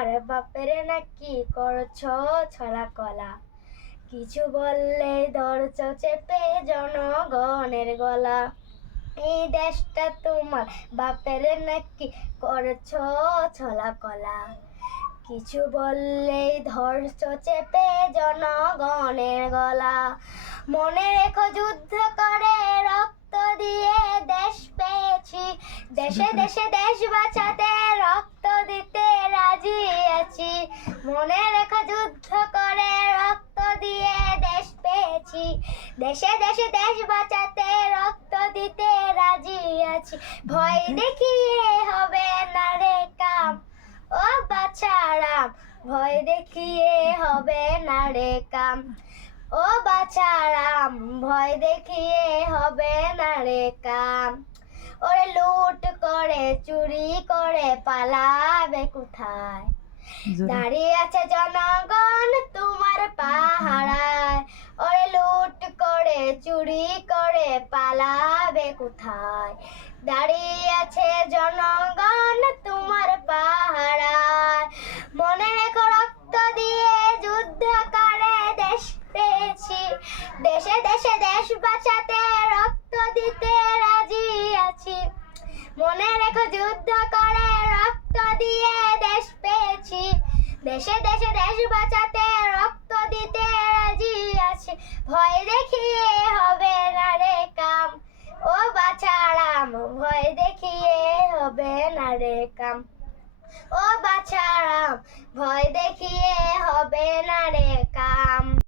তোমার বাপের নাকি করছো ছলা কলা, কিছু বললে ধরছো চেপে জনগণের গলা। এই দেশটা তোমার বাপের নাকি করছো ছলা কলা, কিছু বললেই ধরছো চেপে জনগণের গলা। মনে রেখো যুদ্ধ করে রক্ত দিয়ে দেশ পেয়েছি, দেশে দেশে দেশ বাঁচাতে রক্ত দিতে রাজি আছি। মনে রেখো যুদ্ধ করে রক্ত দিয়ে দেশ পেয়েছি, দেশে দেশে দেশ বাঁচাতে রক্ত দিতে রাজি আছি। ভয় দেখিয়ে হবে না রে কাম, ও বাছারাম, ভয় দেখিয়ে হবে না রে কাম। ও বাছারাম, ভয় দেখিয়ে হবে না রে কাম। ওরে লুট করে চুরি করে পালাবে কোথায়, দাঁড়িয়ে আছে জনগণ তোমার পাহারায়। ওরে লুট করে চুরি করে পালাবে কোথায়, দাঁড়িয়ে আছে জনগণ তোমার পাহারায়। মনে রেখো রক্ত দিয়ে যুদ্ধ করে দেশ পেয়েছি, দেশে দেশে দেশ বাঁচাতে রক্ত দিতে রাজি আছি। মনে রেখো যুদ্ধ করে রক্ত দিয়ে দেশ পেয়েছি, দেশে দেশে দেশ বাঁচাতে রক্ত দিতে রাজি আছি। ভয় দেখিয়ে হবে না রে কাম, ও বাছারাম, ভয় দেখিয়ে হবে না রে কাম। ও বাছারাম, ভয় দেখিয়ে হবে না রে